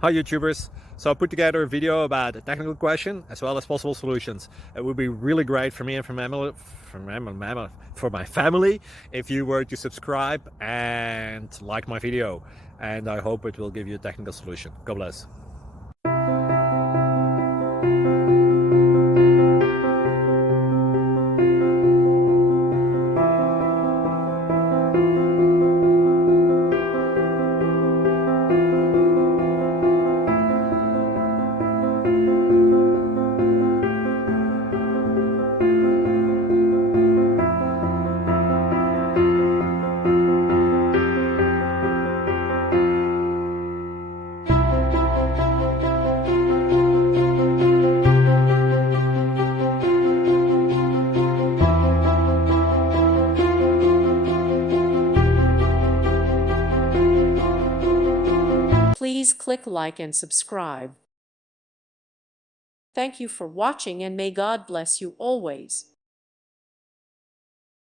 Hi YouTubers. So I put together a video about a technical question as well as possible solutions. It would be really great for me and for my family if you were to subscribe and like my video. And I hope it will give you a technical solution. God bless. Please click like and subscribe. Thank you for watching and may God bless you always.